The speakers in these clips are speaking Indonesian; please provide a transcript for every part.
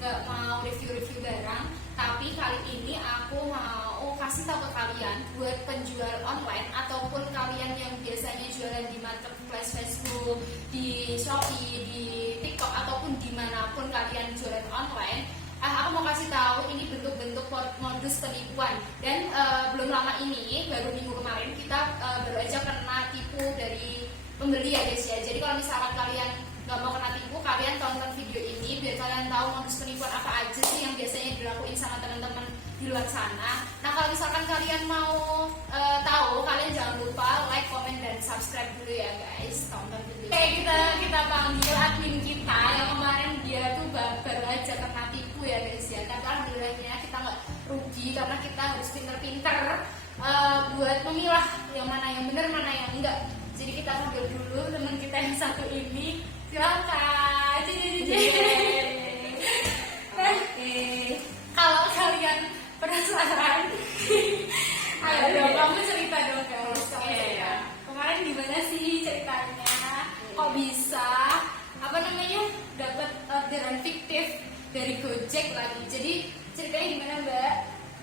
nggak mau review-review barang, tapi kali ini aku mau kasih tahu ke kalian buat penjual online ataupun kalian yang biasanya jualan di marketplace Facebook, di Shopee, di TikTok ataupun dimanapun kalian jualan online. Aku mau kasih tahu ini bentuk-bentuk modus penipuan dan belum lama ini, baru minggu kemarin kita baru aja kena tipu dari pembeli ya guys ya. Jadi kalau misalkan kalian nggak mau kena tipu, kalian tonton video ini biar kalian tahu modus penipuan apa aja sih yang biasanya dilakuin sama teman-teman di luar sana. Nah kalau misalkan kalian mau tahu, kalian jangan lupa like, comment, dan subscribe dulu ya guys. Tonton video. Oke, kita panggil admin kita yang kemarin dia tuh baru aja kena tipu ya guys ya. Tapi alhamdulillahnya kita nggak rugi karena kita harus pinter-pinter buat memilah yang mana yang benar, mana yang enggak. Jadi kita panggil dulu teman kita yang satu ini. Silakan. Oke. Kalau kalian penasaran, ayo dong kamu cerita dong guys. Ya. Kemarin gimana sih ceritanya? Kok bisa dapat orderan fiktif dari Gojek lagi? Jadi ceritanya gimana Mbak?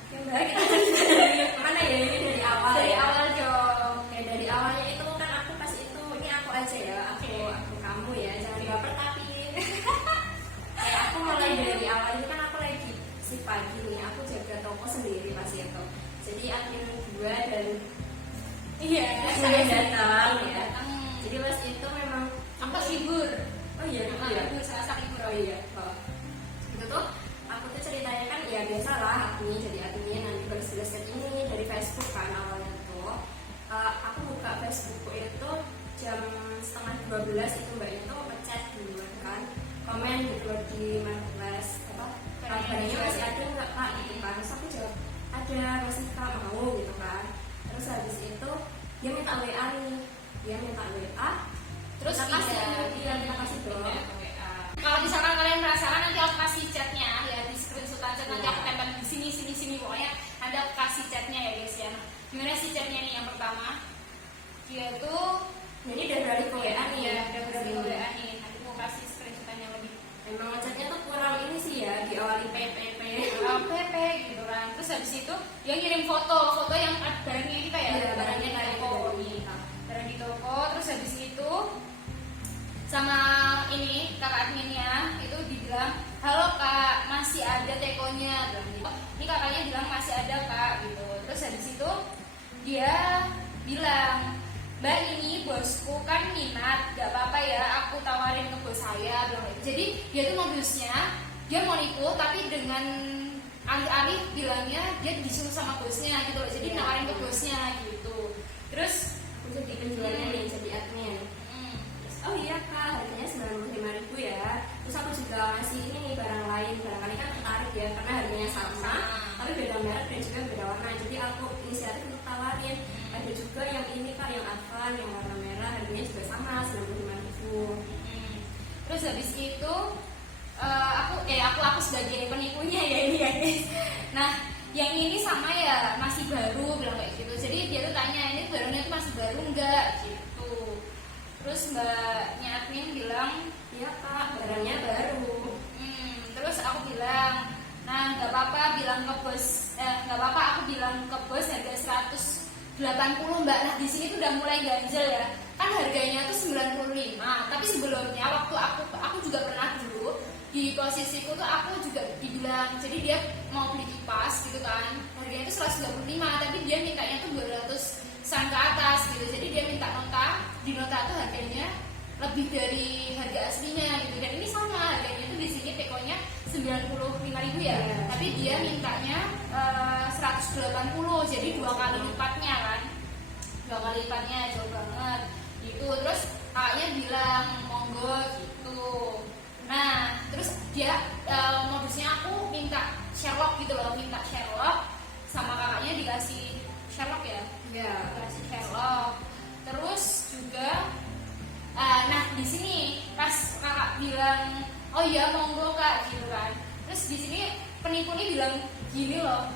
Ya Mbak, kita cerita dari mana ya? Ini dari awal. Dari awal dong. Ya dari awalnya itu kan aku pas itu, ini aku aja ya, aku kamu ya, jangan dibaper tapi kayak aku mulai dari awal itu kan aku lagi si pagi nih, aku jaga toko sendiri pas itu. Jadi admin 2 dan saya datang ya. Jadi pas itu memang Apa libur? oh iya, Libur, Selasa libur. oh iya, itu tuh aku tuh ceritanya kan ya biasalah admin, jadi admin nanti beres-beres ini dari Facebook kan awalnya tuh. Aku buka Facebook itu jam 11:30 itu Mbak itu ngechat duluan kan, komen gitu di marketplace barangnya masih ada nggak Pak gitu kan. Terus aku jawab ada, masih Kak mau gitu kan. Terus habis itu dia minta WA nih, Terus kita kasih dong. Kalau misalkan kalian penasaran, nanti aku kasih chatnya ya, di screenshot aja, nanti aku tempel di sini pokoknya nanti aku kasih chatnya ya guys ya. Nah, gimana sih chatnya nih? Yang pertama dia tuh Jadi dari WA nih ya, dari WA nih, nanti aku kasih screenshotannya lebih. Emang chatnya tuh kurang ini sih ya, diawali PPP gitu kan. Terus habis itu dia ngirim foto yang barangnya kita ya, barangnya di toko nih, barang di toko. Terus habis itu sama ini kakak adminnya itu dibilang, halo kak, masih ada tekonya, bilang gitu. Ini kakaknya bilang masih ada kak gitu. Terus habis itu dia bilang, Mbak ini bosku kan minat, gak apa-apa ya aku tawarin ke bos saya, bilang gitu. Jadi dia tuh modusnya dia mau nipu tapi dengan alih-alih bilangnya dia disuruh sama bosnya gitu loh. Jadi nawarin ke bosnya gitu. Terus aku jadi penjualnya nih, jadi admin. Oh iya kak, harganya 95.000 ya. Terus aku juga ngasih ini nih barang lain, barangkali kan tertarik ya karena harganya sama, tapi beda merek dan juga beda warna. Jadi aku inisiatif untuk tawarin. Ada juga yang ini kak, yang Advan, yang warna merah, harganya juga sama 95.000. Terus habis itu aku sebagai penipunya ya ini ya guys. Nah yang ini sama ya, masih baru, bilang kayak gitu. Jadi dia tuh tanya, ini barangnya tuh masih baru enggak gitu. Terus mbaknya admin bilang, iya kak, barangnya baru. Terus aku bilang, nah nggak apa-apa bilang ke bos, nggak apa-apa aku bilang ke bos harga 180 mbak. Nah di sini tuh udah mulai ganjel ya, kan harganya tuh 95. Tapi sebelumnya waktu aku juga pernah dulu di posisiku tuh aku juga dibilang, jadi dia mau beli kipas gitu kan, harganya tuh 195, tapi dia mintanya tuh 200 ke atas gitu. Jadi dia minta di nota tuh harganya lebih dari harga aslinya gitu. Dan ini sama harganya tuh di sini tekonya 95.000 ya. Tapi dia mintanya 180. Jadi 2 kali lipatnya kan. 2 kali lipatnya, jauh banget. Gitu. Terus kakaknya bilang monggo gitu. Nah, terus dia modusnya aku minta Sherlock gitu loh, minta Sherlock sama kakaknya dikasih Sherlock ya. Dikasih Sherlock. Terus juga nah di sini pas kakak bilang oh iya monggo kak gitu kan. Terus di sini penipu ini bilang gini loh,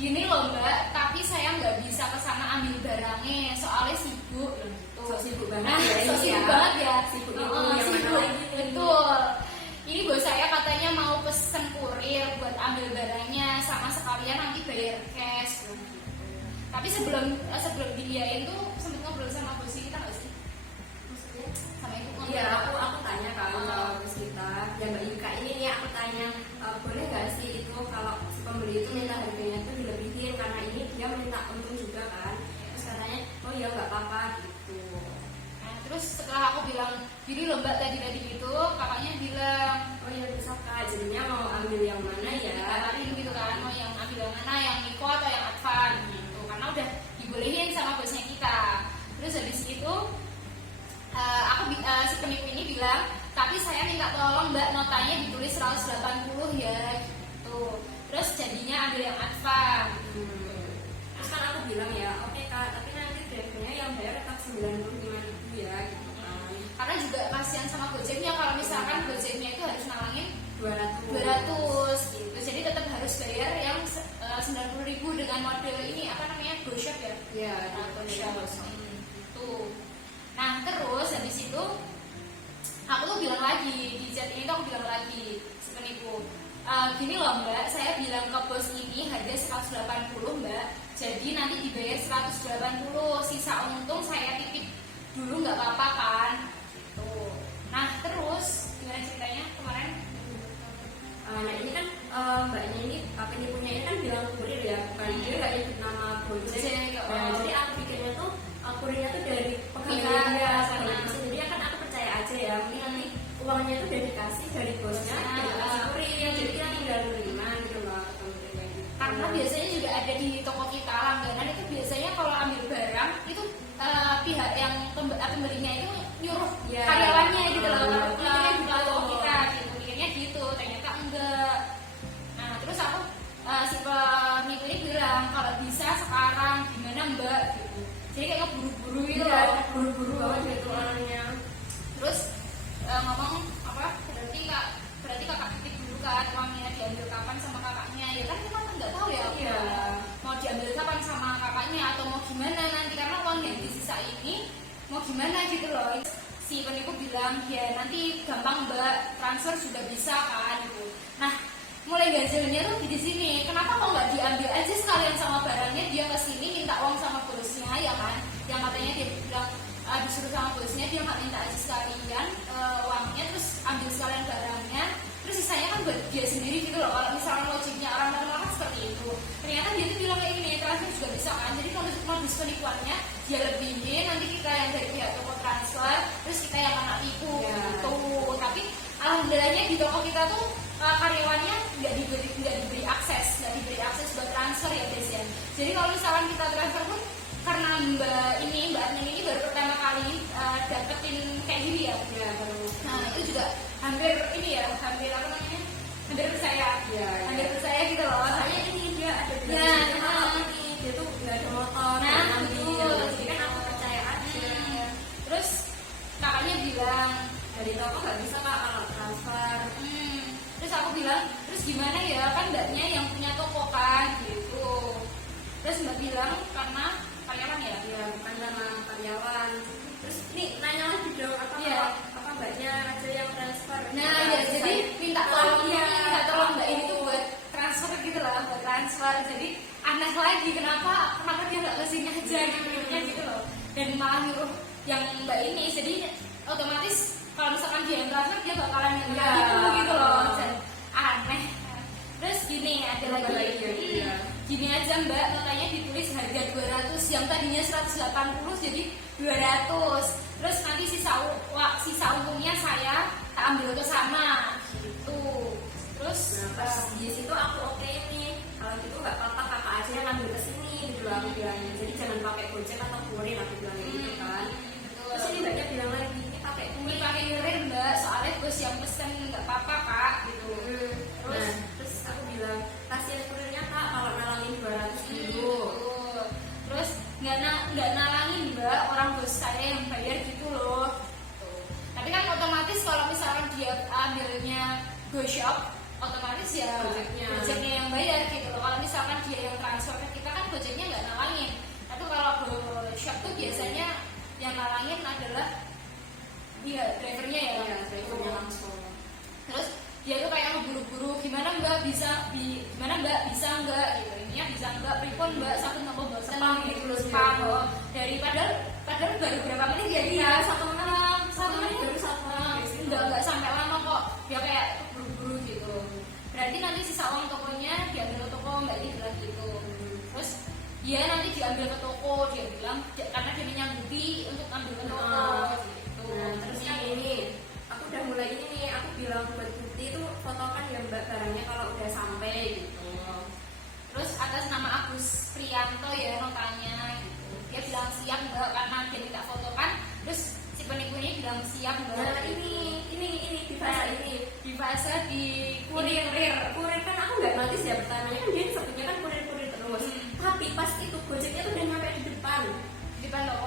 gini loh mbak, tapi saya nggak bisa kesana ambil barangnya soalnya sibuk gitu. Sibuk banget nah, ya, sibuk banget ya, sibuk sibuk. Betul, ini bos saya Tapi sebelum diiyain tuh sempet ngobrol sama bos kita nggak sih? Maksudnya? Sama ibu ngobrol. Iya, aku tanya kan sama bos kita, ya Mbak Ika ini nih aku tanya, boleh nggak sih itu kalau si pembeli itu minta harganya itu dilebihin karena ini dia minta untung juga kan? Terus katanya, oh ya nggak apa-apa gitu. Nah, terus setelah aku bilang gini loh mbak tadi gitu, kakaknya bilang Oh ya bisa kak, jadinya mau ambil yang mana ya? dikatakan gitu kan, mau yang ambil yang mana, yang Niko atau yang Advan gitu, karena udah dibolehin sama bosnya kita. Terus habis itu si penipu ini bilang, tapi saya minta tolong mbak notanya ditulis 180 ya gitu. Terus jadinya ambil yang Advan. Terus kan aku bilang ya, oke kak, tapi nanti drivernya yang bayar tetap 95.000 ya gitu kan. Karena juga kasihan sama Gojeknya, kalau misalkan Gojeknya itu harus nalangin 200 gitu. Jadi tetap harus bayar yang 90.000 dengan model ini apa namanya? GoShop ya? Iya, GoShop. Tuh. Nah, terus habis itu aku tuh bilang lagi, di chat ini tuh aku bilang lagi si penipu. Gini loh mbak, saya bilang ke bos ini harga 180 mbak, jadi nanti dibayar 180, sisa untung saya titip dulu nggak apa-apa kan gitu. Nah terus gimana ceritanya kemarin? Nah ini kan mbaknya ini penipunya ini kan bilang kurir ya, bukan dia nggak nyebut nama Gojek. Jadi aku pikirnya tuh kurirnya tuh dari pegawai dia, jadi kan aku percaya aja ya, mungkin nanti uangnya tuh udah dikasih dari bosnya, dikasih kurir, jadi kita tinggal terima gitu loh. Karena biasanya juga ada di toko kita langganan itu biasanya kalau ambil barang itu pihak yang pembelinya itu nyuruh karyawannya gitu loh ke toko kita gitu, mikirnya gitu, ternyata enggak. Nah terus aku si penipu ini bilang kalau bisa sekarang gimana mbak gitu, jadi kayak buru-buru gitu loh, buru-buru banget gitu orangnya. Terus ngomong apa, berarti kakak titip dulu kan uangnya diambil kapan sama kakaknya, ya kan kita kan nggak tahu ya mau diambil kapan sama kakaknya atau mau gimana nanti, karena uang yang disisa ini mau gimana gitu loh. Si penipu bilang ya nanti gampang mbak, transfer juga bisa kan gitu. Nah mulai ganjilnya tuh di sini, kenapa kok nggak diambil aja sekalian sama barangnya, dia kesini minta uang sama bosnya ya kan, yang katanya dia bilang disuruh sama bosnya, dia nggak minta aja sekalian uangnya, terus ambil sekalian barangnya, terus sisanya kan buat dia sendiri gitu loh. Kalau misalnya logiknya orang normal kan seperti itu, ternyata dia tuh bilang kayak gini, transfer juga bisa kan. Jadi modus penipuannya dia lebihin, nanti kita yang dari pihak toko transfer, terus kita yang kena tipu gitu. Tapi alhamdulillahnya di toko kita tuh karyawannya nggak diberi akses buat transfer ya guys ya. Jadi kalau misalkan kita transfer pun, karena mbak admin ini baru pertama kali dapetin kayak gini ya. Nah itu juga hampir apa namanya, hampir percaya gitu loh. Soalnya ini dia ada dia tuh nggak ada motor, jadi kan aku percaya aja. Terus kakaknya bilang dari toko nggak bisa kak kalau transfer. Terus aku bilang, terus gimana ya, kan mbaknya yang punya toko kan gitu. Terus mbak bilang karena karyawan ya? Iya, bukan sama karyawan. Terus ini nanya lagi dong, apa mbaknya aja yang transfer? Nah ya, jadi minta tolong mbak ini tuh buat transfer gitu lah, buat transfer. Jadi aneh lagi, kenapa dia nggak kesini aja gitu loh. Dan malah nyuruh yang mbak ini, jadi otomatis kalau misalkan dia yang transfer, dia bakalan gitu loh. Dan aneh. Terus gini, ada lagi gini aja mbak, notanya ditulis harga 200, yang tadinya 180 jadi 200. Terus nanti sisa untungnya saya ambil ke sana gitu. Terus pas di situ aku oke nih, kalau gitu nggak apa-apa kakak aja yang ambil ke sini gitu loh aku bilangnya. Jadi jangan pakai Gojek atau kurir, aku bilang gitu kan. Terus ini mbaknya bilang lagi, ini pakai kurir mbak, soalnya bos yang pesen nggak apa-apa kak gitu. Terus aku bilang kasihan kurirnya kak kalau nalangin 200 dulu. Terus nggak nalangin mbak, orang bos saya yang bayar gitu loh. Tapi kan otomatis kalau misalkan dia ambilnya GoShop, otomatis ya Gojeknya yang bayar gitu loh. Kalau misalkan dia yang transfer ke kita kan Gojeknya nggak nalangin. Tapi kalau GoShop tuh biasanya yang nalangin adalah dia drivernya ya, drivernya langsung. Terus dia tuh kayak ngeburu-buru gimana mbak bisa nggak gitu, intinya bisa nggak pripun mbak sakit nopo mbak spam gitu loh, spam daripada baru berapa menit dia Iya, satu menit baru nggak sampai lama kok, dia kayak buru-buru gitu. Berarti nanti sisa uang tokonya diambil ke toko, mbak ini bilang gitu. Terus dia nanti diambil ke toko, dia bilang karena dia menyanggupi untuk ambil ke toko gitu. Nah, terus yang ini aku udah mulai ini nih, aku bilang buat bukti itu fotokan ya mbak barangnya kalau udah sampai gitu. Terus atas nama Agus Prianto ya notanya gitu, dia bilang siap mbak karena dia minta fotokan. Terus si penipu ini bilang siap mbak. Nah ini di fase di kurir kan aku nggak notice ya pertamanya kan dia sebutnya kan kurir terus. Tapi pas itu Gojeknya tuh udah nyampe di depan toko.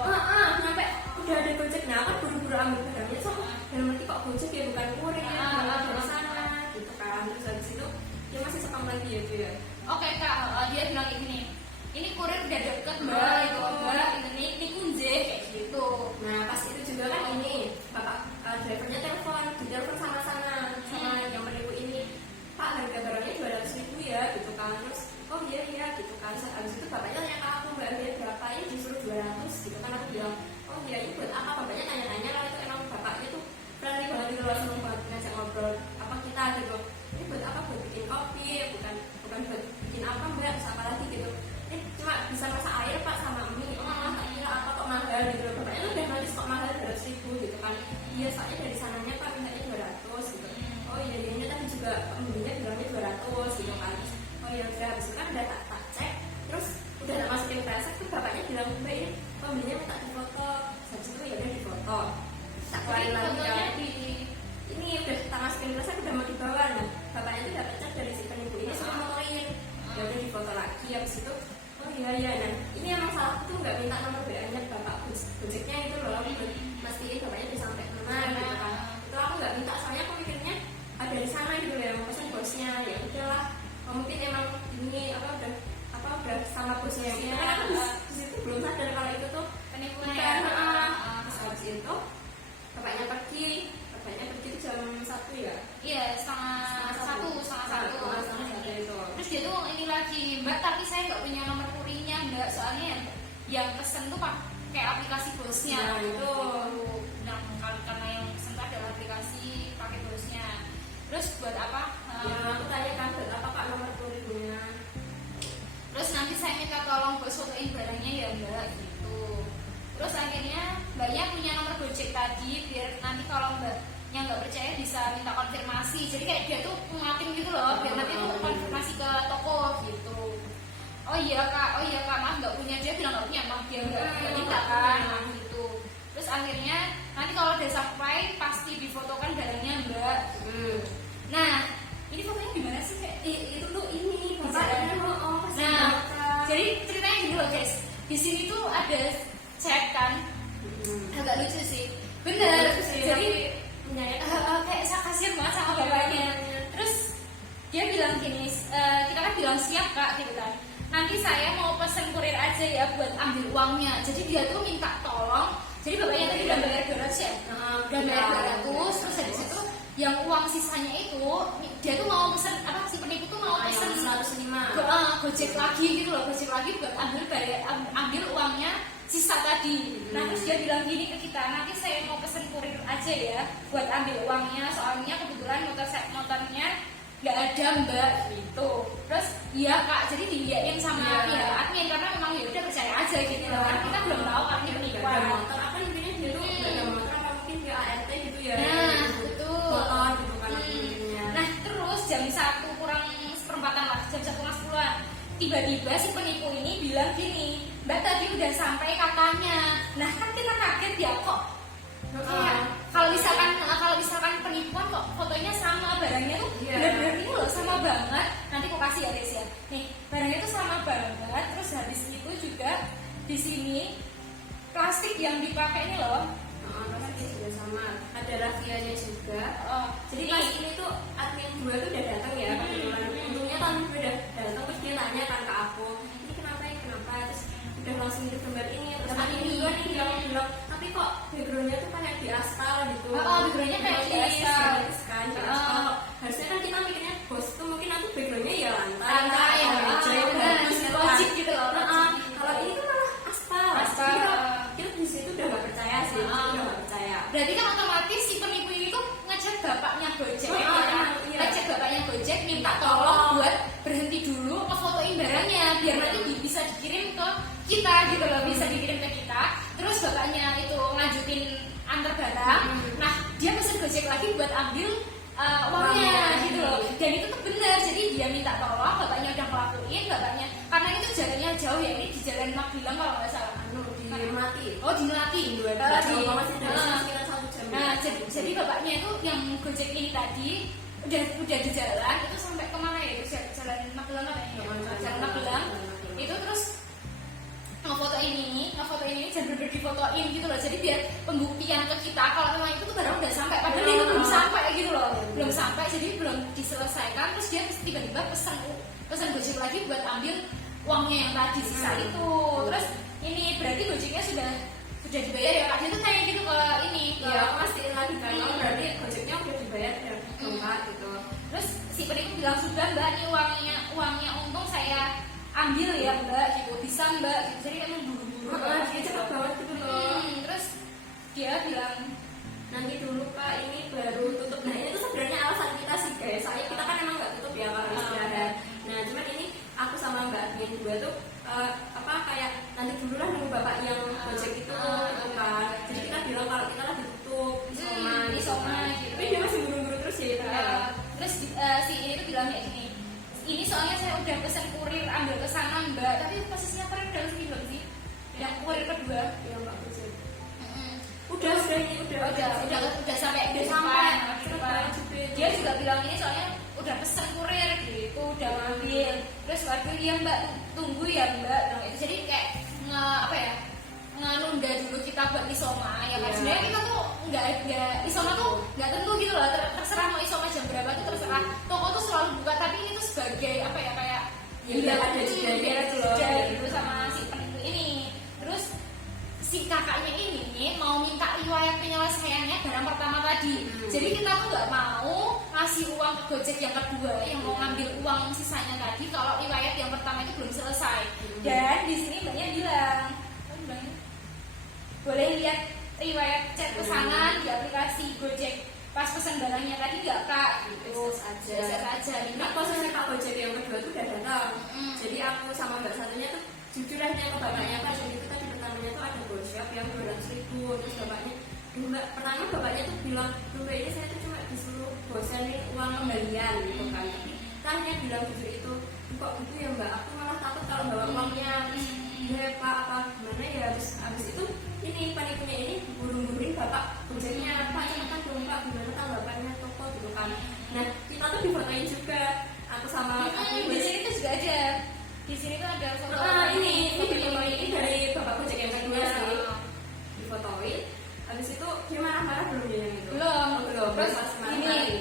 Nyampe udah ada Gojek. Nah aku buru-buru ambil barangnya so dalam arti kok Gojek ya bukan kurir dari sana gitu kan. Terus habis itu dia masih sekam lagi ya tuh ya. Oke kak, dia bilang ini kurir udah deket mbak, itu mbak ini kunje kayak gitu. Nah pas itu juga kan ini bapak drivernya ditelepon sama yang menipu ini, pak harga barangnya 200.000 ya gitu kan. Terus oh iya gitu kan. Habis itu bapaknya tanya ke aku mbak harga berapa, ini disuruh 200 gitu kan. Aku bilang oh iya ini buat apa, bapaknya tanya-tanya kalau itu emang bapaknya tuh friendly banget gitu loh, seneng banget ngajak ngobrol apa kita gitu. Ini buat apa, buat bikin kopi bukan buat bikin apa mbak, terus apa lagi gitu. Ini cuma bisa masak air pak sama mie. Tak kira apa kok mahal gitu loh. Bapaknya udah notice kok mahal 200.000 gitu kan. Iya soalnya dari sananya pak mintanya 200 gitu. Oh iya ini tadi juga pembelinya bilangnya 200 gitu kan. Oh iya udah, habis itu kan udah tak cek. Terus udah tak masukin transaksi tuh bapaknya bilang mbak ini pembelinya minta difoto. Habis itu ya udah difoto. Tak keluarin lagi kan. Ini udah tak masukin transaksi udah mau dibawa. Nah bapaknya tuh dapat chat dari si penipu ini suruh motoin. Ya udah difoto lagi. Habis itu oh iya dan ini emang salahku tuh nggak minta nomor WA-nya bapak Gojeknya itu loh, mastiin bapaknya bisa sampai mana gitu kan. Itu aku nggak minta soalnya aku mikirnya ada di sana gitu loh yang pesan bosnya. Ya udahlah, mungkin emang ini udah sama bosnya gitu kan. Aku di situ belum sadar kalau itu tuh Penipuan bukan. ya. Terus habis itu bapaknya pergi itu jam 1 ya. Iya, setengah satu itu. Terus dia tuh ini lagi mbak, tapi saya nggak punya nomor kurirnya mbak, soalnya yang pesen tuh pakai aplikasi bosnya. Nah itu nah karena yang pesen tuh adalah aplikasi pakai bosnya. Terus buat apa? ya aku tanya kan buat apa pak nomor kurirnya. Terus nanti saya minta tolong bos fotoin barangnya ya mbak gitu. Terus akhirnya mbaknya punya nomor Gojek tadi, biar nanti kalau mbaknya nggak percaya bisa minta konfirmasi. Jadi kayak dia tuh nguatin gitu loh, biar nanti tuh konfirmasi ke toko gitu. Oh iya kak maaf nggak punya, dia bilang nggak punya, maaf dia nggak minta kan gitu. Terus akhirnya nanti kalau udah sampai pasti difotokan barangnya mbak. Nah ini fotonya gimana sih kayak Itu tuh ini bapaknya. Nah jadi ceritanya gini loh guys, di sini tuh ada chat kan, agak lucu sih, bener. Jadi kayak kasihan banget sama bapaknya. Terus dia bilang gini, kita kan bilang siap kak gitu kan. Nanti saya mau pesen kurir aja ya buat ambil uangnya. Jadi dia tuh minta tolong. Jadi bapaknya tadi udah bayar 200 ya, udah bayar 200. Terus dari situ yang uang sisanya itu dia tuh mau pesen apa, si penipu tuh mau pesen 105 Gojek lagi gitu loh, Gojek lagi buat ambil uangnya sisa tadi. Nah terus dia bilang gini ke kita, nanti saya mau pesen kurir aja ya buat ambil uangnya, soalnya kebetulan motornya nggak ada mbak gitu. Terus iya kak, jadi diiyain sama pihak admin karena memang ya udah percaya aja gitu loh, karena kita belum tahu kan ini penipuan. motor apa intinya dia tuh nggak ada motor apa mungkin dia ART gitu ya. Nah betul. Motor gitu kan intinya. Nah terus jam 1 kurang seperempatan lah, jam 1:10-an tiba-tiba si penipu ini bilang gini, mbak tadi udah sampai katanya. Nah kan kita kaget ya kok. Kalau misalkan penipuan kok fotonya sama, barangnya tuh benar-benar ini loh sama banget. Nanti aku kasih ya guys ya. Nih barangnya tuh sama banget. Terus habis itu juga di sini plastik yang dipakai ini loh. Plastik juga sama. Ada rafianya juga. Jadi ini. pas ini tuh admin 2 tuh udah datang ya. Untungnya kan udah datang terus dia nanya kan ke aku, ini kenapa terus udah langsung ngirim gambar ini. Terus admin 2 nih bilang tapi kok backgroundnya tuh kayak di aspal gitu. Backgroundnya kayak di aspal kan, di aspal. Harusnya kan minta tolong buat berhenti dulu ngefotoin barangnya biar nanti bisa dikirim ke kita gitu loh, bisa dikirim ke kita. Terus bapaknya itu ngajutin antar barang, nah dia pesen Gojek lagi buat ambil uangnya gitu loh. Dan itu tuh benar, jadi dia minta tolong, bapaknya udah ngelakuin, bapaknya karena itu jalannya jauh ya, ini di Jalan Magelang kalau nggak salah. Di Melati. Oh di Melati. Jauh banget sih dari sini sekitar 1 jam. Nah jadi bapaknya itu yang Gojek ini tadi udah di jalan itu sampai kemana ya, itu Jalan Magelang kan ya, Jalan Magelang itu. Terus ngefoto ini dan bener difotoin gitu loh, jadi biar pembuktian ke kita kalau memang itu tuh barang udah sampai, padahal itu belum sampai gitu loh, belum sampai, jadi belum diselesaikan. Terus dia tiba-tiba pesan Gojek lagi buat ambil uangnya yang tadi sisa itu. Terus ini berarti Gojeknya sudah dibayar ya Kak, dia tuh kayak gitu ke ini ke aku pastiin lagi kan, berarti Gojeknya udah dibayar ya Mbak gitu. Terus si penipu bilang sudah Mbak, ini uangnya untung saya ambil ya Mbak gitu, bisa Mbak gitu. Jadi emang buru-buru Dia cepet banget gitu loh. Terus dia bilang nanti dulu Pak, ini baru tutup. Nah ini tuh sebenarnya alasan kita sih guys, soalnya kita kan emang nggak tutup ya kalau istirahat. Nah cuman ini aku sama Mbak Admin juga tuh kayak nanti dulu lah nunggu bapak yang Gojek itu kan. Jadi kita bilang kalau kita lagi tutup di Soma gitu. Tapi dia masih buru-buru terus ya. Terus si ini tuh bilang kayak gini, ini soalnya saya udah pesen kurir ambil ke sana Mbak, tapi posisinya kurir udah sini belum sih? Yang kurir kedua ya Mbak Gojek. Udah sampai di depan. Dia juga bilang ini soalnya udah pesen kurir gitu, udah ngambil. Terus waduh ya Mbak, tunggu ya Mbak. Nah, itu jadi kayak nunda dulu kita buat isoma ya kan. Sebenarnya kita tuh nggak isoma tuh nggak tentu gitu loh, terserah mau isoma jam berapa tuh terserah. Toko tuh selalu buka, tapi ini tuh sebagai kayak ya ada jeda gitu sama si penipu ini. Terus si kakaknya ini mau minta riwayat penyelesaiannya barang pertama tadi. Jadi kita tuh nggak mau ngasih uang ke Gojek yang kedua yang mau ngambil uang sisanya tadi kalau riwayat yang pertama itu belum selesai. Dan di sini mbaknya bilang, boleh lihat riwayat chat pesanan di aplikasi Gojek pas pesan barangnya tadi nggak Kak? Gitu aja. Nah posisi Kak Gojek yang kedua tuh udah datang. Jadi aku sama Mbak satunya tuh jujur aja ke bapaknya Kak. Jadi kita di pertamanya tuh ada GoShop yang 200.000. Terus bapaknya pertama bapaknya tuh bilang, Mbak ini saya tuh cuma disuruh bosanin uang kembalian gitu kan. Tapi tanya bilang jujur itu, kok gitu ya Mbak, aku malah takut kalau bawa uangnya. Ya Pak, apa gimana ya, habis itu ini penipunya ini buru-buruin bapak Gojeknya, Pak cepetan dong Pak, gimana tanggapannya toko gitu kan. Nah kita tuh difotoin juga, aku sama di sini tuh juga ada, di sini tuh ada foto. Ini dari bapak Gojek yang kedua sih, difotoin. Habis itu dia marah-marah belum dia yang itu? Belum. Terus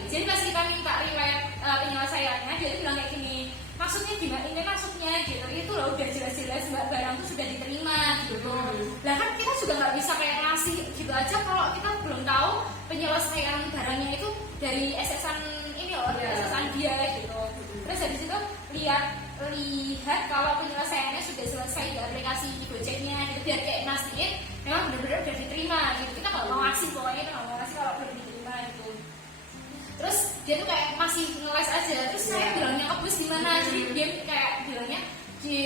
jadi pas kita minta riwayat penyelesaiannya, dia tuh bilang kayak gini, maksudnya gimana? Ini maksudnya gitu, itu loh udah jelas-jelas barang tuh sudah diterima gitu. Lah kan kita juga nggak bisa kayak ngasih gitu aja kalau kita belum tahu penyelesaian barangnya itu dari SSN ini loh, SSN dia gitu. Terus habis itu lihat kalau penyelesaiannya sudah selesai di aplikasi Gojeknya gitu, biar kayak mastiin memang benar-benar udah diterima gitu. Kita nggak mau ngasih, pokoknya kita nggak mau ngasih kalau belum diterima gitu. Terus dia tuh kayak masih ngeles aja. Terus saya bilangnya ke bos gimana, jadi dia kayak bilangnya di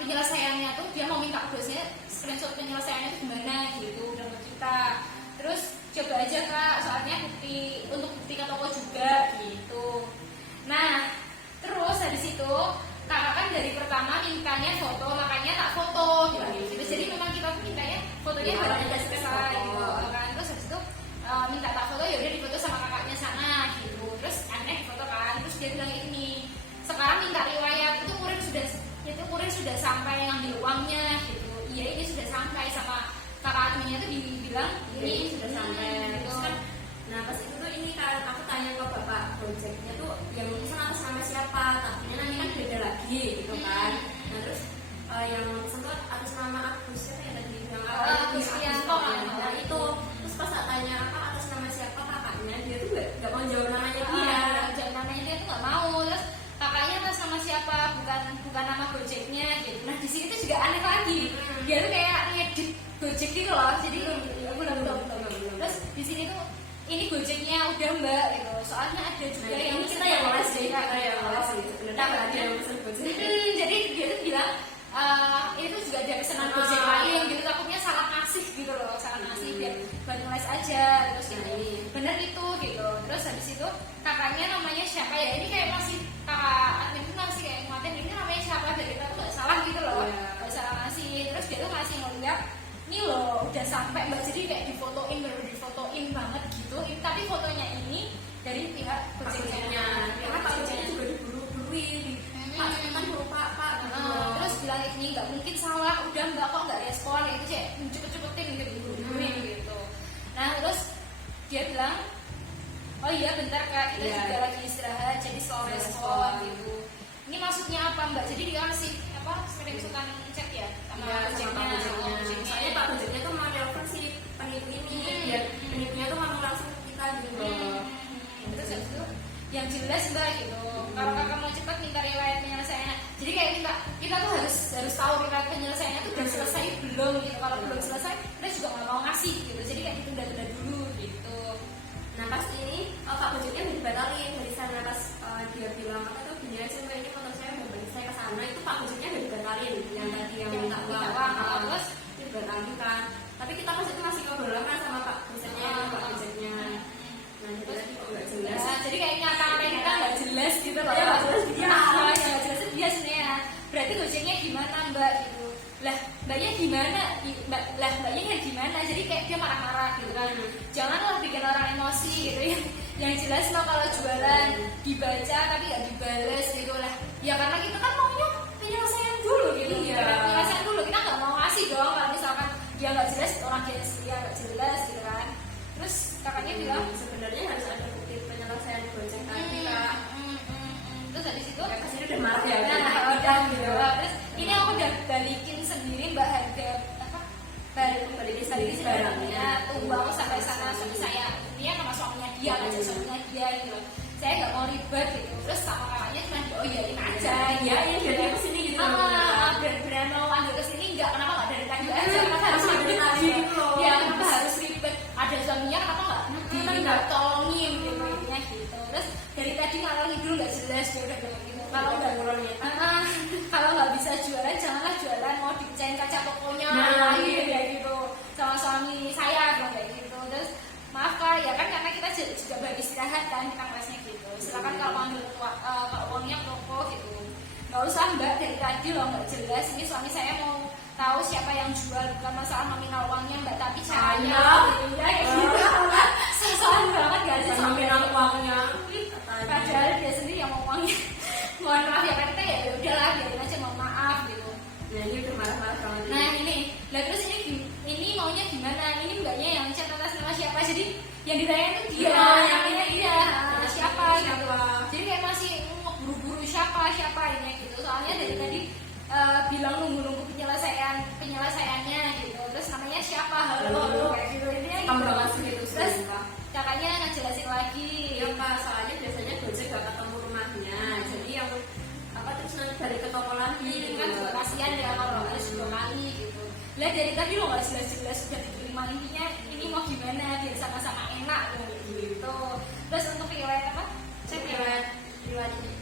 penyelesaiannya tuh dia mau minta ke bosnya screenshot penyelesaiannya itu gimana gitu udah ke kita. Terus coba aja Kak, soalnya untuk bukti ke toko juga gitu. Nah terus dari situ kakak kan dari pertama mintanya foto, makanya tak foto gitu. Jadi memang kita tuh mintanya fotonya barang udah selesai gitu kan. Terus habis itu minta tak foto, ya udah difoto sama kakaknya sana gitu. Terus akhirnya difoto kan. Terus dia bilang ini, sekarang minta riwayat itu kurir sudah sampai ngambil uangnya gitu. Iya ini sudah sampai, sama kakak adminnya tuh dibilang ini sudah sampai gitu kan. Nah pas itu tuh ini kan aku tanya ke bapak Gojeknya tuh yang pesan atas nama siapa, takutnya nanti kan beda lagi gitu kan. Nah terus yang pesan tuh atas nama Agus siapa ya tadi yang nah itu. Terus pas tak tanya apa atas nama siapa kakaknya, dia tuh nggak mau jawab namanya dia. Jawab namanya dia tuh nggak mau. Terus kakaknya atas nama siapa, bukan nama Gojeknya gitu. Nah di sini tuh juga aneh lagi, dia tuh kayak ngedit Gojek gitu loh. Jadi belum. Terus di sini tuh ini Gojek Gojeknya udah mbak gitu, soalnya ada juga Nah, yang ini kita yang les sih, kita yang les gitu. Sebenarnya nggak ada yang pesen Gojek. Jadi dia tuh bilang ini tuh juga ada pesanan Gojek lain gitu, takutnya salah ngasih gitu loh, salah ngasih biar buat ngeles aja terus gitu. Bener itu gitu. Terus habis itu kakaknya namanya siapa ya, ini kayak masih kakak admin itu masih kayak ngatain ini namanya siapa, dari kita tuh nggak salah gitu loh, nggak salah ngasih. Terus dia tuh ngasih ngeliat ini loh udah sampai mbak, jadi kayak difotoin, baru difotoin banget gitu. Ini tapi fotonya ini dari pihak Gojeknya, karena Pak Gojeknya juga diburu-buruin. Pak cepetan buru Pak. Terus bilang ini nggak mungkin salah, udah mbak kok nggak respon itu kayak cepet-cepetin gitu, diburu-buruin gitu. Nah terus dia bilang oh iya bentar kak, kita juga lagi istirahat jadi slow respon gitu. Ini maksudnya apa mbak? Jadi dia kasih apa screenshot chat ya sama Gojeknya. Soalnya Pak Gojeknya tuh mau nelfon si penipu ini, biar penipunya tuh ngomong langsung ke kita gitu. Terus habis itu yang jelas mbak gitu, kalau kakak mau cepat minta riwayat penyelesaiannya. Jadi kayak kita tuh harus tahu riwayat penyelesaiannya tuh udah selesai belum gitu. Kalau belum selesai kita juga nggak mau ngasih gitu. Jadi kayak ditunda-tunda dulu gitu. Nah pas ini Pak Gojeknya udah dibatalin dari sana. Pas dia bilang apa tuh gini aja mbak, ini foto saya mau balik saya ke sana, itu Pak Gojeknya udah dibatalin yang tadi yang minta uang. Terus dibatalin kan, tapi kita pas itu masih ngobrol kan sama Pak Gojeknya. Nah jadi tadi kok nggak jelas. Jadi kayak nyata-nyata kita nggak jelas gitu loh. Nggak jelas dia. Yang nggak jelas itu dia sebenarnya. Berarti Gojeknya gimana mbak gitu? Lah mbaknya gimana? Mbaknya gimana? Jadi kayak dia marah-marah gitu kan. Janganlah bikin orang emosi gitu ya. Yang jelas mah kalau jualan dibaca tapi nggak dibales gitu lah. Ya karena kita kan maunya penyelesaian dulu gitu. Penyelesaian dulu, kita nggak mau ngasih dong kalau misalkan dia nggak jelas, orang dia nggak jelas gitu kan. Terus kakaknya bilang sebenarnya harus ada bukti penyelesaian Gojek tadi kak. Terus habis itu kesini udah marah ya. Udah gitu. Terus ini aku udah balikin sendiri mbak harga apa? Balikin sendiri barangnya. Tunggu aku sampai sana, sampai saya ini sama suaminya dia, ngajak suaminya dia gitu. Saya nggak mau ribet gitu. Terus sama kakaknya cuma oh iyain aja. Ya ini dari kesini gitu. Benar-benar mau ambil kesini nggak? Kenapa nggak dari tadi aja? Kenapa harus ribet tadi? Ya kenapa harus ribet? Ada suaminya kenapa nggak tolongin gitu intinya gitu. Terus dari tadi ngalor ngidul nggak jelas dia udah bilang gitu. Kalau nggak bisa jualan janganlah jualan, mau dipecahin kaca tokonya kayak gitu sama suami saya bilang kayak gitu. Terus maaf kak ya kan karena kita juga beristirahat kan, kita kelasnya gitu. Silakan kalau mau ambil uangnya toko gitu. Nggak usah mbak, dari tadi loh nggak jelas. Ini suami saya mau tahu siapa yang jual, bukan masalah nominal uangnya mbak, tapi caranya kayak gitu. Sosokan banget gak sih nominal uangnya. Padahal dia sendiri yang mau uangnya. Mohon maaf ya kan, kita ya udahlah biarin aja, mohon maaf gitu. Nah ini udah marah-marah banget. Nah ini, lah terus ini maunya gimana? Ini mbaknya yang chat atas nama siapa? Jadi yang ditanya itu dia, namanya dia siapa gitu. Jadi kayak masih buru-buru siapa ini gitu. Soalnya dari tadi bilang nunggu penyelesaiannya gitu. Terus namanya siapa? Halo kayak gitu. Intinya gitu. Terus kakaknya ngejelasin lagi. Iya kak, soalnya biasanya Gojek gak ketemu rumahnya. Jadi yang apa terus nanti balik ke toko lagi kan juga kasihan ya kalau harus 2 kali gitu. Lah dari tadi lo nggak jelas-jelas sudah diterima, intinya ini mau gimana biar sama-sama enak gitu. Terus untuk riwayat apa? Cek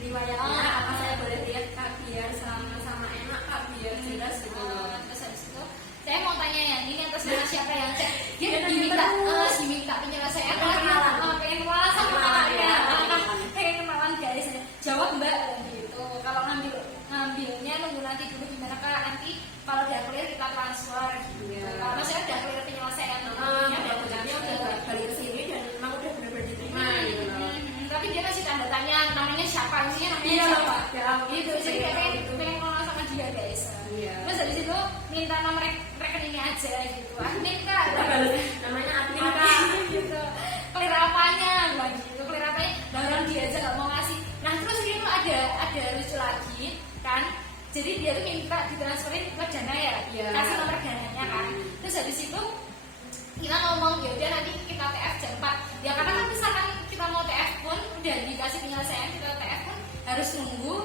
riwayatnya apa saya boleh lihat kak biar sama-sama enak kak biar jelas gitu. Terus habis itu saya mau tanya ya, ini atas nama siapa yang cek? Dia diminta penyelesaian pengen kenalan sama kakaknya, pengen kenalan guys. Jawab mbak gitu. Kalau ngambilnya nunggu nanti dulu gimana kak? Nanti kalau udah clear kita transfer gitu. Kalau maksudnya udah clear penyelesaian udah balik ke sini dan memang udah benar-benar diterima gitu. Tapi dia masih tanda tanya namanya siapa, namanya siapa gitu. Jadi kayak pengen kenalan sama dia guys. Terus habis itu minta nomor rekeningnya aja gitu. Admin kak, namanya admin kak gitu. Clear apanya, bilang gitu. Clear apanya, barang dia aja nggak mau ngasih. Nah terus ini tuh ada lucu lagi kan. Jadi dia tuh minta ditransferin ke Dana ya, kasih nomor dananya kan. Terus habis itu kita ngomong ya udah nanti kita TF jam 4. Ya karena kan misalkan kita mau TF pun udah dikasih penyelesaian, kita TF pun harus nunggu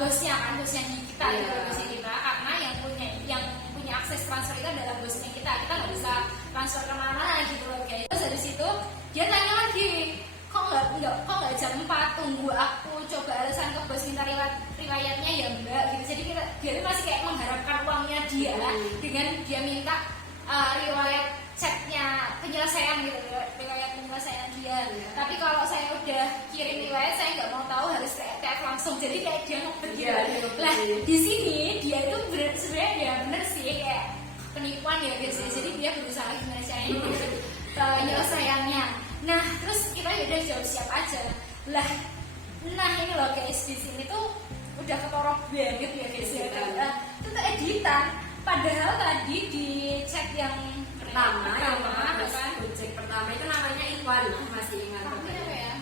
bosnya kan, bosnya kita gitu, bosnya kita, karena yang punya akses transfer itu adalah bosnya kita nggak bisa transfer kemana-mana gitu loh guys. Terus dari situ dia tanya lagi, kok nggak jam 4, tunggu aku coba alasan ke bos minta riwayatnya ya enggak gitu. Jadi dia masih kayak mengharapkan uangnya dia dengan dia minta riwayat chatnya penyelesaian gitu, riwayat penyelesaian dia. Tapi kalau saya udah kirim riwayat, saya nggak mau tahu, harus TF langsung. Jadi kayak dia mau pergi. Lah di sini dia itu sebenarnya ya bener sih kayak penipuan ya guys. Jadi dia berusaha gimana caranya penyelesaiannya. Nah terus kita udah jauh siap aja. Nah ini loh guys, di sini tuh udah ketorok banget ya guys ya. Itu tuh editan. Padahal tadi di chat yang pertama Gojek pertama itu namanya Iwan, masih ingat Fahmi apa ya?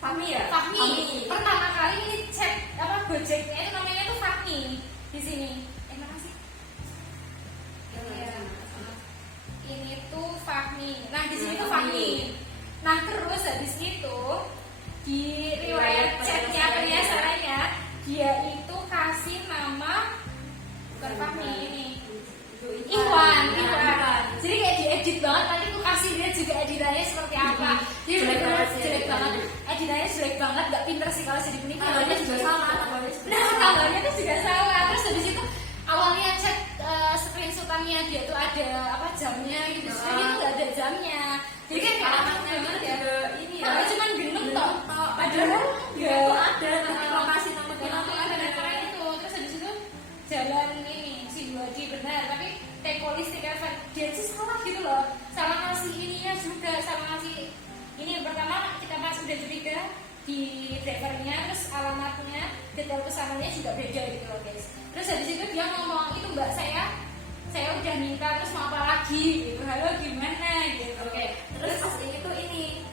Fahmi ya? Fahmi. Pertama kali ini chat Gojeknya itu namanya tuh Fahmi di sini. Mana sih? Ya. Ini tuh Fahmi. Nah di sini tuh Fahmi. Nah terus habis itu di riwayat chatnya penyelesaiannya dia itu kasih nama bukan Fahmi ini. Iwan. Jadi kayak diedit banget, nanti aku kasih dia juga editannya seperti apa. Dia jelek banget. Editannya jelek banget, gak pinter sih kalau jadi penipu. Tanggalnya juga salah. Nah, tanggalnya tuh juga salah. Terus habis itu awalnya cek screenshotannya dia tuh ada apa jamnya gitu. Jadi itu gak ada jamnya. Jadi kan kayak alamatnya ya. Ini ya. Kalau cuma gendeng toh. Padahal Enggak ada tapi lokasi nama kita tuh ada. Itu. Terus habis itu jalan ini Sidoarjo benar, tapi Tekolis Tekefan dia sih salah gitu loh, salah ngasih ininya juga, salah ngasih ini. Pertama kita pas udah curiga di drivernya, terus alamatnya, detail pesanannya juga beda gitu loh guys. Terus habis itu dia ngomong, itu mbak saya udah minta, terus mau apa lagi gitu, halo gimana gitu. Oke. Terus pas ini tuh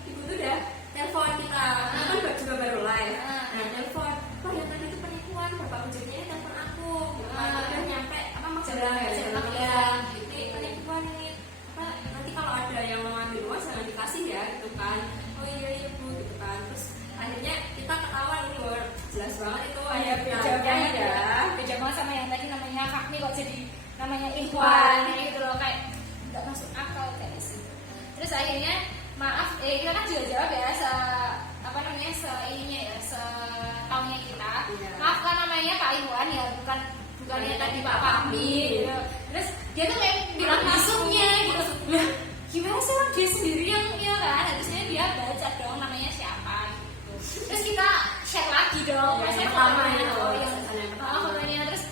ibu tuh udah telepon kita, kan juga baru live. Nah telepon, wah yang tadi itu penipuan, bapak Gojeknya ini telepon aku, udah nyampe apa maksudnya penipuan ini apa, nanti kalau ada yang mau ambil uang jangan dikasih ya gitu kan. Oh iya bu gitu kan. Terus akhirnya kita ketahuan ini, wah jelas banget itu ada beda banget ya, beda banget sama yang tadi namanya Fahmi kok jadi namanya Ikhwan gitu loh, kayak nggak masuk akal kayak gitu. Terus akhirnya maaf, kita kan juga jawab ya ininya ya, setaunya kita. Maaf kan namanya Pak Ikhwan ya, bukannya tadi Pak Fahmi gitu. Terus dia tuh kayak bilang masuknya gitu. Lah gimana sih orang dia sendiri yang iya kan, harusnya dia baca dong namanya siapa gitu. Terus kita share lagi dong, yang pertama itu fotonya, terus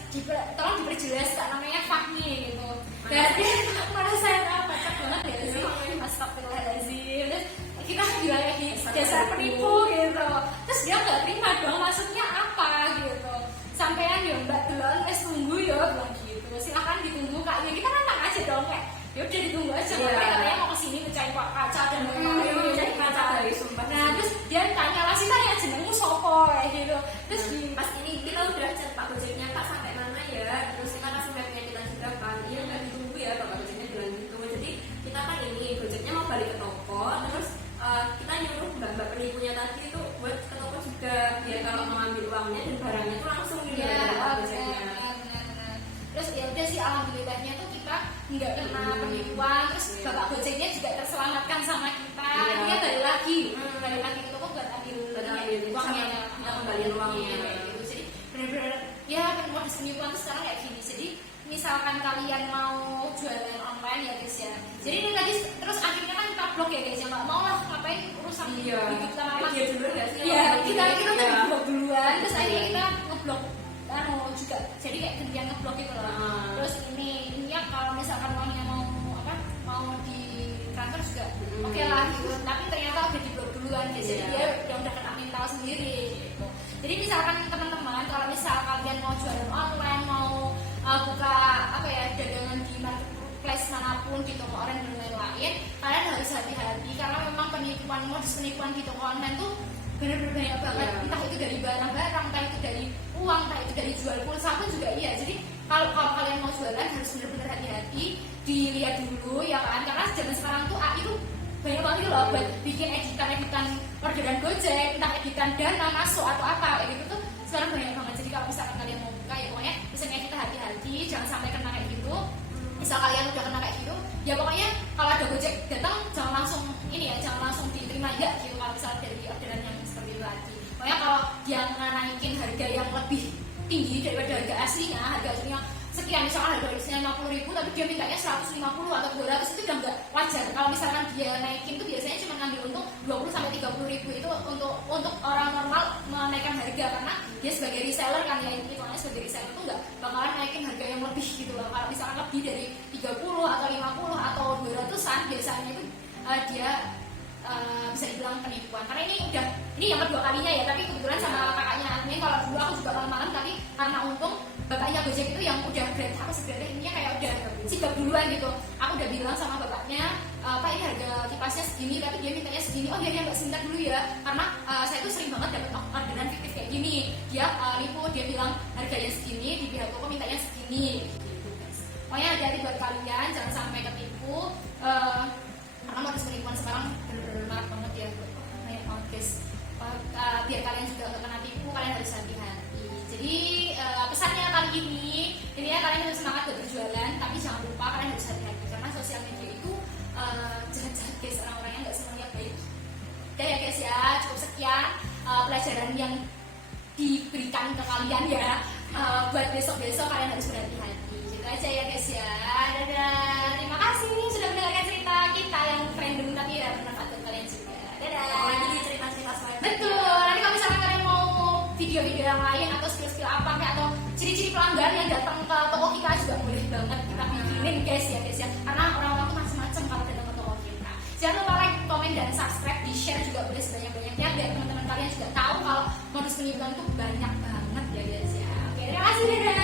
tolong diperjelas tak namanya Fahmi gitu. Berarti mana saya tahu baca banget ya sih. Astagfirullahaladzim. Terus kita bilang lagi dasar penipu gitu. Terus dia nggak terima dong, maksudnya apa gitu. Sampean ya mbak delon wes tunggu ya bilang gitu. Silakan ditunggu kak. Ya kita nantang aja dong kayak. Ya udah ditunggu aja. Katanya mau kesini mencari kaca dan mencari kaca dari sumpah. Nah terus dia tanya lah sih, tanya jenengmu sopo kayak gitu. Terus pas ini kita udah chat Pak Gojeknya, Pak sampai mana ya? Terus kita kasih mapnya kita juga kan. Iya nggak ditunggu ya Pak Gojeknya bilang gitu. Jadi kita kan ini Gojeknya mau balik ke toko, terus kita nyuruh mbak penipunya tadi itu buat ke toko juga biar kalau mau ambil uangnya dan barangnya itu langsung gitu ya, Pak Gojeknya. Terus ya udah sih alhamdulillahnya tuh kita nggak kena penipuan. Terus bapak Gojeknya juga terselamatkan sama kita. Dia balik lagi ke toko buat ambil uangnya, kita kembaliin uangnya gitu. Jadi benar-benar ya modus penipuan tuh sekarang kayak gini. Jadi misalkan kalian mau jualan online ya guys ya. Jadi ini tadi terus akhirnya kan kita blok ya guys ya, nggak mau lah ngapain urusan hidup lama. Iya dulu nggak sih? Iya kita blok duluan, terus akhirnya kita ngeblok juga. Jadi kayak gantian ngeblok gitu loh. Terus ini ya kalau misalkan uangnya mau di transfer juga oke lah gitu. Tapi ternyata udah di blok duluan guys. Jadi dia udah kena mental sendiri gitu. Jadi misalkan teman-teman kalau misal kalian mau jualan online, mau buka dagangan di marketplace manapun, di toko online dan lain-lain, kalian harus hati-hati karena memang modus penipuan di toko online tuh benar-benar banyak banget. Entah itu dari barang-barang, entah itu dari uang, entah itu dari jual pulsa pun juga iya. Jadi kalau kalian mau jualan harus benar-benar hati-hati, dilihat dulu ya kan, karena zaman sekarang tuh itu banyak banget loh buat bikin editan orderan Gojek, entah editan dana masuk atau apa kayak gitu tuh sekarang banyak banget. Jadi kalau misalkan kalian mau buka ya pokoknya pesannya kita hati-hati, jangan sampai kena kayak gitu. misal kalian udah kena kayak gitu, ya pokoknya kalau ada Gojek datang jangan langsung ini ya, jangan langsung diterima ya gitu kalau misalnya dari orderan yang seperti itu lagi. Pokoknya kalau dia naikin harga yang lebih tinggi daripada harga aslinya sekian, misalkan harga aslinya 50.000 tapi dia mintanya 150 atau 200, itu udah nggak wajar. Kalau misalkan dia naikin itu biasanya cuma ngambil untung 20-30.000, itu untuk orang normal menaikkan harga, karena dia sebagai reseller kan ya, hitungannya sebagai reseller itu nggak bakalan naikin harga yang lebih gitu loh. Kalau misalkan lebih dari 30 atau 50 atau 200-an biasanya itu dia bisa dibilang penipuan, karena ini yang kedua kalinya ya. Tapi kebetulan sama kakaknya admin, kalau dulu aku juga malam-malam, tapi karena untung bapaknya Gojek itu yang udah ininya kayak udah sigap duluan gitu. Aku udah bilang sama bapaknya, Pak ini harga kipasnya segini tapi dia mintanya segini. Oh iya mbak, sebentar dulu ya, karena saya tuh sering banget dapat orderan fiktif kayak gini. Dia nipu, dia bilang harganya segini, di pihak toko mintanya segini gitu guys. Pokoknya hati-hati buat kalian, jangan sampai ketipu, karena modus penipuan sekarang bener-bener marak banget ya, banyak banget guys. Biar kalian juga gak kena tipu, kalian harus hati-hati. Jadi pesannya kali ini intinya kalian harus semangat berjualan, tapi jangan lupa kalian harus hati-hati, karena sosial media itu jahat-jahat guys, orang-orangnya nggak semuanya baik. Oke ya guys ya, cukup sekian pelajaran yang diberikan ke kalian ya. Buat besok-besok kalian harus berhati-hati. Gitu aja ya guys ya. Dadah. Terima kasih sudah mendengarkan cerita kita yang random tapi ya bermanfaat buat kalian juga. Dadah. Lagi di cerita-cerita selanjutnya. Betul. Nanti kalau misalkan kalian mau video-video yang lain atau skill-skill apa kayak atau ciri-ciri pelanggan yang datang ke toko kita juga boleh banget kita bikinin guys ya guys ya. Karena orang-orang tuh macam-macam kalau datang ke toko kita. Jangan lupa like, komen dan subscribe, di share juga boleh sebanyak-banyaknya biar teman-teman kalian juga tahu kalau modus penipuan itu banyak banget ya guys ya. Oke, terima kasih dadah.